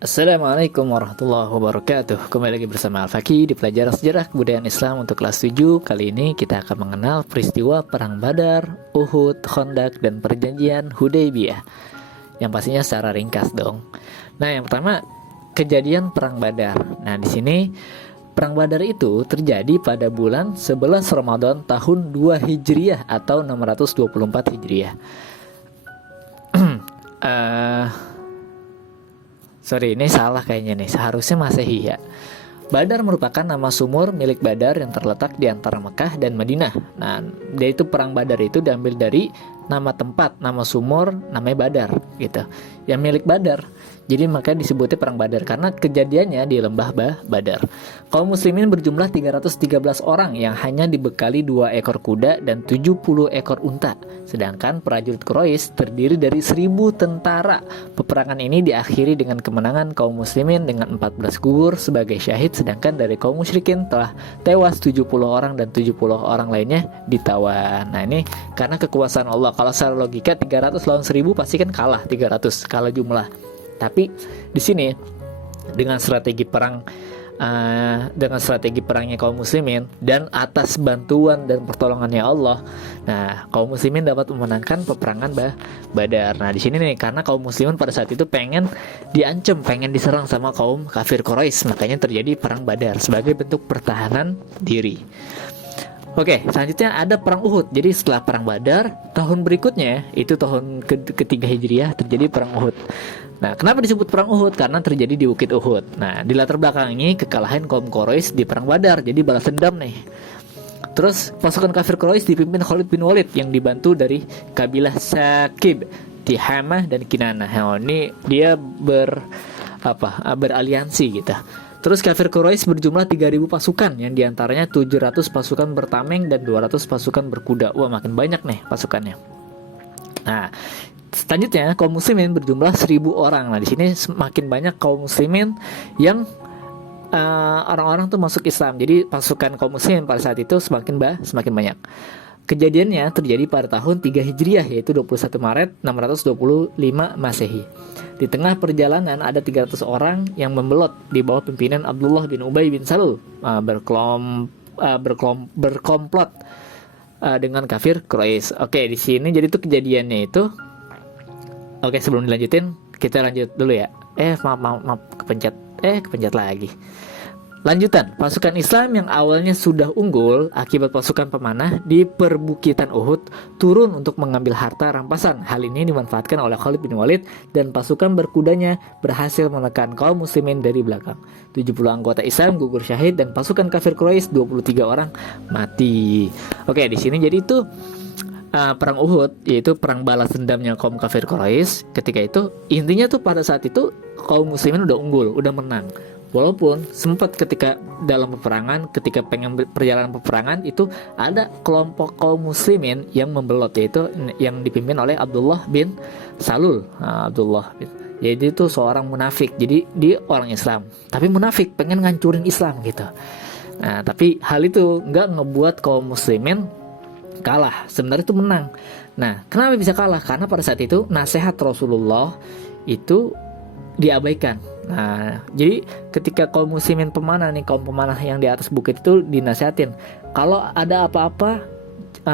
Assalamualaikum warahmatullahi wabarakatuh. Kembali lagi bersama Al-Faqih di pelajaran sejarah kebudayaan Islam untuk kelas 7. Kali ini kita akan mengenal peristiwa Perang Badar, Uhud, Khandaq, dan perjanjian Hudaybiyah. Yang pastinya secara ringkas dong. Nah, yang pertama kejadian Perang Badar. Nah, di sini Perang Badar itu terjadi pada bulan 11 Ramadan tahun 2 Hijriah atau 624 Hijriah. Sorry, ini salah kayaknya nih. Seharusnya Masehi ya. Badar merupakan nama sumur milik Badar yang terletak di antara Mekah dan Madinah. Nah, dari itu Perang Badar itu diambil dari nama tempat, nama sumur, namanya Badar gitu. Yang milik Badar. Jadi makanya disebutnya Perang Badar karena kejadiannya di lembah Badar. Kaum muslimin berjumlah 313 orang yang hanya dibekali 2 ekor kuda dan 70 ekor unta. Sedangkan prajurit Quraisy terdiri dari 1000 tentara. Peperangan ini diakhiri dengan kemenangan kaum muslimin dengan 14 gugur sebagai syahid, sedangkan dari kaum musyrikin telah tewas 70 orang dan 70 orang lainnya ditawan. Nah, ini karena kekuasaan Allah. Kalau secara logika 300 lawan 1000 pasti kan kalah 300, kalah jumlah. Tapi di sini dengan strategi perangnya kaum muslimin dan atas bantuan dan pertolongannya Allah, nah kaum muslimin dapat memenangkan peperangan Badar. Nah di sini nih karena kaum muslimin pada saat itu pengen diancam, pengen diserang sama kaum kafir Quraisy, makanya terjadi perang Badar sebagai bentuk pertahanan diri. Oke, selanjutnya ada perang Uhud. Jadi setelah perang Badar, tahun berikutnya itu tahun ketiga Hijriah terjadi perang Uhud. Nah, kenapa disebut perang Uhud? Karena terjadi di Bukit Uhud. Nah, di latar belakang ini kekalahan kaum Quraisy di perang Badar. Jadi balas dendam nih. Terus pasukan kafir Quraisy dipimpin Khalid bin Walid yang dibantu dari kabilah Saqib, Tihamah dan Kinanah. Nah, ini dia beraliansi gitu. Terus kafir Quraisy berjumlah 3000 pasukan yang diantaranya 700 pasukan bertameng dan 200 pasukan berkuda. Wah, makin banyak nih pasukannya. Nah, selanjutnya kaum muslimin berjumlah 1000 orang. Nah, di sini semakin banyak kaum muslimin yang orang-orang tuh masuk Islam. Jadi pasukan kaum muslimin pada saat itu semakin banyak. Kejadiannya terjadi pada tahun 3 Hijriah yaitu 21 Maret 625 Masehi. Di tengah perjalanan ada 300 orang yang membelot di bawah pimpinan Abdullah bin Ubay bin Salul berkomplot dengan kafir Quraisy. Oke, di sini jadi itu kejadiannya itu. Oke, sebelum dilanjutin kita lanjut dulu ya. Maaf kepencet lagi. Lanjutan, pasukan Islam yang awalnya sudah unggul akibat pasukan pemanah di perbukitan Uhud turun untuk mengambil harta rampasan. Hal ini dimanfaatkan oleh Khalid bin Walid dan pasukan berkudanya berhasil menekan kaum muslimin dari belakang. 70 anggota Islam gugur syahid dan pasukan kafir Quraisy 23 orang mati. Oke, di sini jadi itu perang Uhud yaitu perang balas dendamnya kaum kafir Quraisy. Ketika itu intinya tuh pada saat itu kaum muslimin udah unggul, udah menang. Walaupun sempat ketika dalam peperangan, ketika pengen perjalanan peperangan itu ada kelompok kaum muslimin yang membelot, yaitu yang dipimpin oleh Abdullah bin Salul. Jadi itu seorang munafik. Jadi dia orang Islam, tapi munafik, pengen ngancurin Islam gitu. Nah, tapi hal itu nggak ngebuat kaum muslimin kalah. Sebenarnya itu menang. Nah, kenapa bisa kalah? Karena pada saat itu nasihat Rasulullah itu diabaikan. Nah, jadi ketika kaum muslimin pemanah yang di atas bukit itu dinasihatin, kalau ada apa-apa,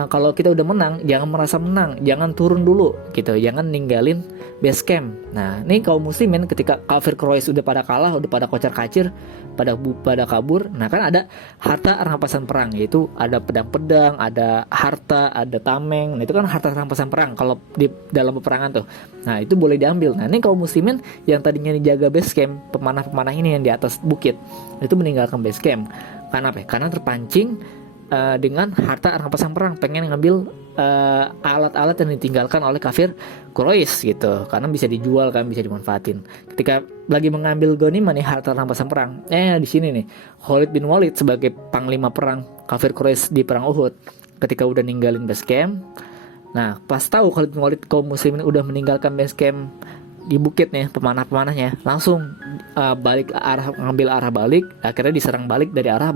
kalau kita udah menang, jangan merasa menang, jangan turun dulu gitu, jangan ninggalin base camp. Nah, ini kaum muslimin ketika kafir Quraisy udah pada kalah, udah pada kocar-kacir, pada kabur. Nah, kan ada harta rampasan perang, yaitu ada pedang-pedang, ada harta, ada tameng. Nah, itu kan harta rampasan perang kalau di dalam peperangan tuh. Nah, itu boleh diambil. Nah, ini kaum muslimin yang tadinya dijaga base camp, pemanah-pemanah ini yang di atas bukit, itu meninggalkan base camp. Karena apa? Karena terpancing dengan harta rampasan perang, pengen ngambil alat-alat yang ditinggalkan oleh kafir Quraisy gitu, karena bisa dijual kan, bisa dimanfaatin. Ketika lagi mengambil ghanimah nih harta rampasan perang, di sini nih Khalid bin Walid sebagai panglima perang kafir Quraisy di perang Uhud, ketika udah ninggalin base camp. Nah, pas tahu Khalid bin Walid kaum muslimin udah meninggalkan base camp di bukit nih, pemanah-pemanahnya langsung ngambil arah balik, akhirnya diserang balik dari arah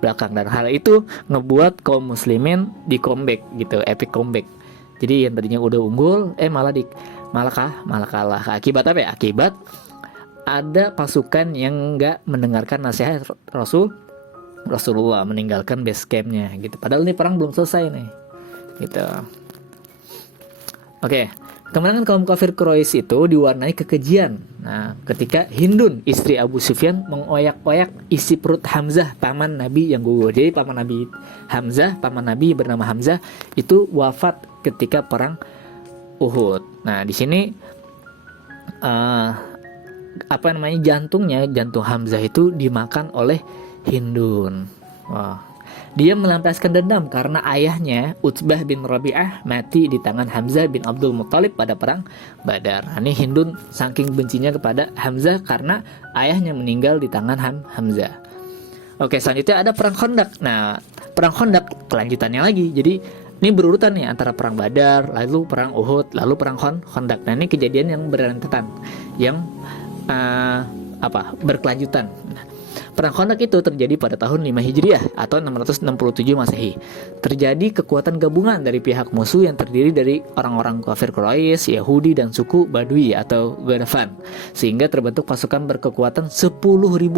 belakang, dan hal itu ngebuat kaum muslimin di comeback gitu, epic comeback. Jadi yang tadinya udah unggul malah kalah. Akibat apa ya? Akibat ada pasukan yang nggak mendengarkan nasihat Rasulullah, meninggalkan base campnya gitu. Padahal ini perang belum selesai nih, gitu. Oke, kemenangan kaum kafir Quraisy itu diwarnai kekejian. Nah, ketika Hindun, istri Abu Sufyan, mengoyak-oyak isi perut Hamzah, paman Nabi yang gugur. Jadi paman Nabi Hamzah, paman Nabi bernama Hamzah itu wafat ketika perang Uhud. Nah, di sini jantung Hamzah itu dimakan oleh Hindun. Wah. Dia melampiaskan dendam karena ayahnya Utbah bin Rabi'ah mati di tangan Hamzah bin Abdul Muthalib pada perang Badar. Nah, ini Hindun saking bencinya kepada Hamzah karena ayahnya meninggal di tangan Hamzah. Oke, selanjutnya ada perang Khandaq. Nah, perang Khandaq kelanjutannya lagi. Jadi ini berurutan nih antara perang Badar, lalu perang Uhud, lalu perang Khandaq. Nah, ini kejadian yang berentetan, yang berkelanjutan. Perang Khandaq itu terjadi pada tahun 5 Hijriah atau 667 Masehi. Terjadi kekuatan gabungan dari pihak musuh yang terdiri dari orang-orang kafir Quraisy, Yahudi, dan suku Badui atau Ghatafan, sehingga terbentuk pasukan berkekuatan 10.000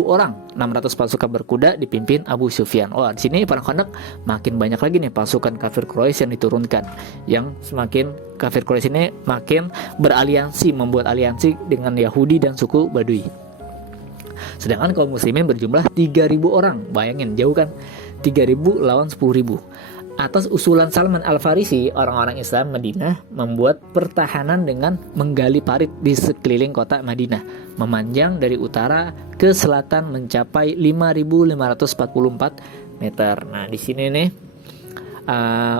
orang, 600 pasukan berkuda dipimpin Abu Sufyan. Di sini perang Khandaq makin banyak lagi nih pasukan kafir Quraisy yang diturunkan, yang semakin kafir Quraisy ini makin beraliansi, membuat aliansi dengan Yahudi dan suku Badui. Sedangkan kaum muslimin berjumlah 3.000 orang. Bayangin, jauh kan? 3.000 lawan 10.000. Atas usulan Salman Al-Farisi, orang-orang Islam Madinah membuat pertahanan dengan menggali parit di sekeliling kota Madinah, memanjang dari utara ke selatan mencapai 5.544 meter. Nah, di sini nih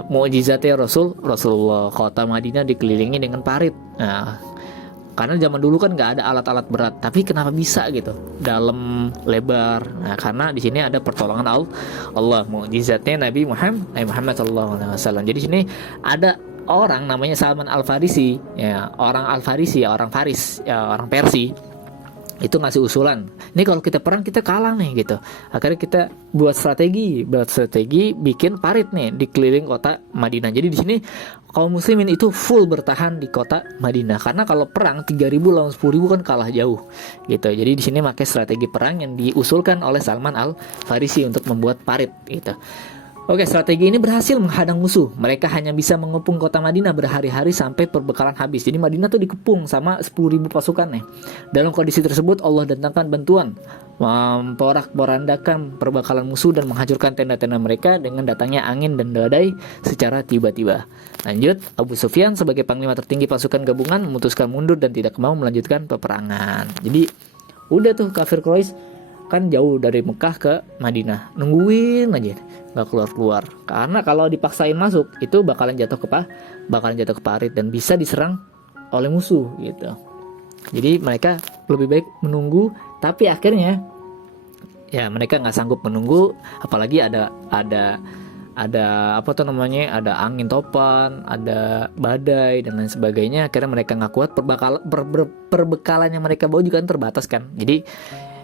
mukjizatnya Rasulullah, kota Madinah dikelilingi dengan parit. Nah, karena zaman dulu kan nggak ada alat-alat berat, tapi kenapa bisa gitu, dalam, lebar? Nah, karena di sini ada pertolongan Allah, mukjizatnya Nabi Muhammad SAW. Jadi di sini ada orang namanya Salman Al-Farisi, orang Faris, orang Persia. Itu ngasih usulan, ini kalau kita perang kita kalah nih gitu. Akhirnya kita buat strategi bikin parit nih di keliling kota Madinah. Jadi di sini kaum muslimin itu full bertahan di kota Madinah, karena kalau perang 3.000 lawan 10.000 kan kalah jauh gitu. Jadi di sini pakai strategi perang yang diusulkan oleh Salman Al-Farisi untuk membuat parit gitu. Oke, strategi ini berhasil menghadang musuh. Mereka hanya bisa mengepung kota Madinah berhari-hari sampai perbekalan habis. Jadi Madinah tuh dikepung sama 10.000 pasukan nih. Dalam kondisi tersebut Allah datangkan bantuan, memporak-porandakan perbekalan musuh dan menghancurkan tenda-tenda mereka dengan datangnya angin dan badai secara tiba-tiba. Lanjut, Abu Sufyan sebagai panglima tertinggi pasukan gabungan memutuskan mundur dan tidak mau melanjutkan peperangan. Jadi udah tuh kafir Quraisy kan jauh dari Mekah ke Madinah, nungguin aja nggak keluar, karena kalau dipaksain masuk itu bakalan jatuh ke parit dan bisa diserang oleh musuh gitu. Jadi mereka lebih baik menunggu, tapi akhirnya ya mereka nggak sanggup menunggu, apalagi ada ada angin topan, ada badai dan lain sebagainya. Akhirnya mereka nggak kuat, perbekalan yang mereka bawa juga kan terbatas kan. Jadi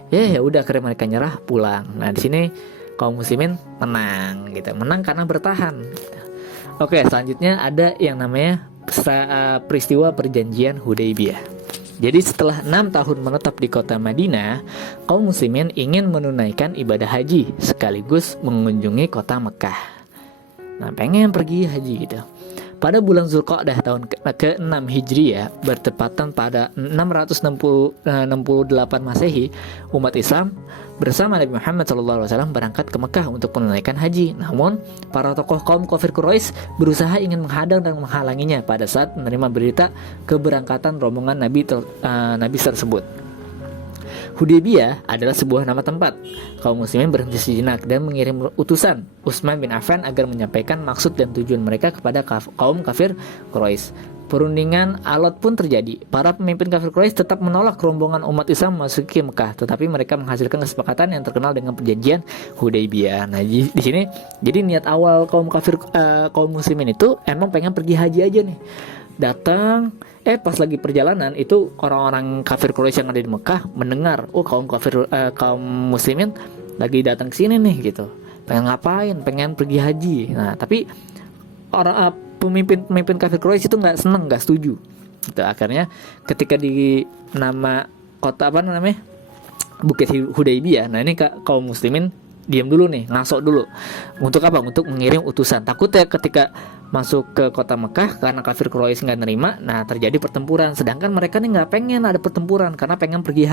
ya udah, akhirnya mereka nyerah pulang. Nah, di sini kaum muslimin menang karena bertahan gitu. Oke, selanjutnya ada yang namanya peristiwa perjanjian Hudaybiyah. Jadi setelah 6 tahun menetap di kota Madinah, kaum muslimin ingin menunaikan ibadah haji sekaligus mengunjungi kota Mekah. Nah, pengen pergi haji gitu. Pada bulan Zulqa'dah tahun ke-6 Hijriah, bertepatan pada 668 Masehi, umat Islam bersama Nabi Muhammad SAW berangkat ke Mekah untuk menunaikan haji. Namun, para tokoh kaum kafir Quraisy berusaha ingin menghadang dan menghalanginya pada saat menerima berita keberangkatan rombongan Nabi tersebut. Hudaybiyah adalah sebuah nama tempat. Kaum muslimin berhenti sejenak dan mengirim utusan Utsman bin Affan agar menyampaikan maksud dan tujuan mereka kepada kaum kafir Quraisy. Perundingan alot pun terjadi. Para pemimpin kafir Quraisy tetap menolak rombongan umat Islam memasuki Mekah, tetapi mereka menghasilkan kesepakatan yang terkenal dengan perjanjian Hudaybiyah. Nah, di sini jadi niat awal kaum muslimin itu emang pengen pergi haji aja nih. Datang, pas lagi perjalanan itu orang-orang kafir Quraisy yang ada di Mekah mendengar, kaum muslimin lagi datang ke sini nih gitu. Pengen ngapain? Pengen pergi haji. Nah, tapi orang pemimpin kafir Quraisy itu nggak seneng, nggak setuju. Gitu. Akhirnya ketika di nama kota apa namanya, Bukit Hudaybiyah. Nah ini kaum muslimin diam dulu nih, ngasok dulu. Untuk apa? Untuk mengirim utusan. Takutnya ketika masuk ke kota Mekah, karena kafir Quraisy nggak nerima, nah terjadi pertempuran. Sedangkan mereka nih nggak pengen ada pertempuran, karena pengen pergi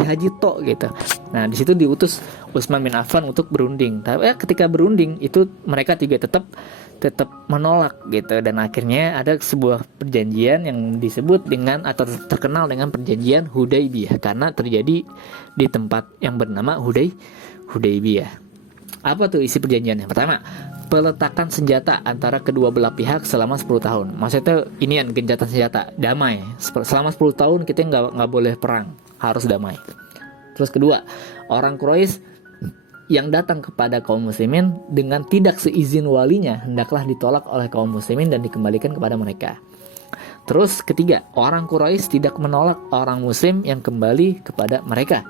haji tok gitu. Nah di situ diutus Utsman bin Affan untuk berunding. Tapi ketika berunding itu mereka tiga tetap menolak gitu, dan akhirnya ada sebuah perjanjian yang disebut dengan atau terkenal dengan perjanjian Hudaybiyah, karena terjadi di tempat yang bernama Hudaybiyah. Apa tuh isi perjanjiannya? Pertama, peletakan senjata antara kedua belah pihak selama 10 tahun. Maksudnya inian gencatan senjata, damai. Selama 10 tahun kita nggak boleh perang, harus damai. Terus kedua, orang Quraisy yang datang kepada kaum muslimin dengan tidak seizin walinya hendaklah ditolak oleh kaum muslimin dan dikembalikan kepada mereka. Terus ketiga, orang Quraisy tidak menolak orang muslim yang kembali kepada mereka.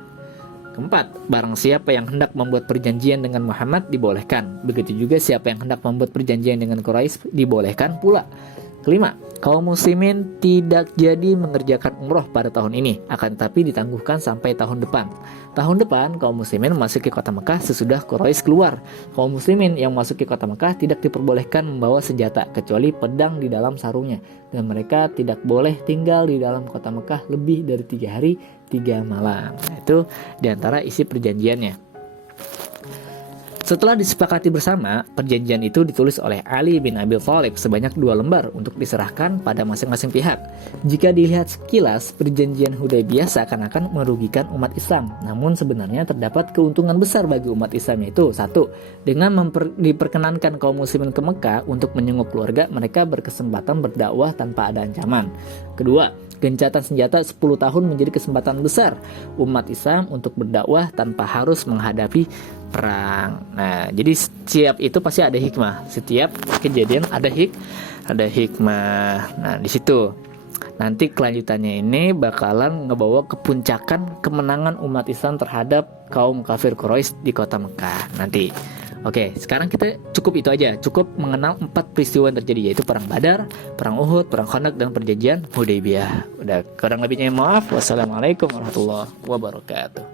Keempat, barang siapa yang hendak membuat perjanjian dengan Muhammad dibolehkan. Begitu juga siapa yang hendak membuat perjanjian dengan Quraisy dibolehkan pula. Kelima, kaum muslimin tidak jadi mengerjakan umroh pada tahun ini, akan tetapi ditangguhkan sampai tahun depan. Tahun depan, kaum muslimin memasuki kota Mekah sesudah Quraisy keluar. Kaum muslimin yang memasuki kota Mekah tidak diperbolehkan membawa senjata, kecuali pedang di dalam sarungnya. Dan mereka tidak boleh tinggal di dalam kota Mekah lebih dari 3 hari 3 malam. Nah, itu diantara isi perjanjiannya. Setelah disepakati bersama, perjanjian itu ditulis oleh Ali bin Abi Thalib sebanyak 2 lembar untuk diserahkan pada masing-masing pihak. Jika dilihat sekilas, perjanjian Hudaybiyah seakan-akan merugikan umat Islam. Namun sebenarnya terdapat keuntungan besar bagi umat Islam, yaitu 1. Dengan diperkenankan kaum muslimin ke Mekah untuk menjenguk keluarga, mereka berkesempatan berdakwah tanpa ada ancaman. 2. Gencatan senjata 10 tahun menjadi kesempatan besar umat Islam untuk berdakwah tanpa harus menghadapi perang. Nah, jadi setiap itu pasti ada hikmah. Setiap kejadian ada hikmah. Nah, di situ nanti kelanjutannya ini bakalan ngebawa kepuncakan kemenangan umat Islam terhadap kaum kafir Quraisy di kota Mekah nanti. Oke, sekarang kita cukup itu aja. Cukup mengenal 4 peristiwa yang terjadi, yaitu Perang Badar, Perang Uhud, Perang Khandaq, dan Perjanjian Hudaybiyah. Udah, kurang lebihnya maaf. Wassalamualaikum warahmatullahi wabarakatuh.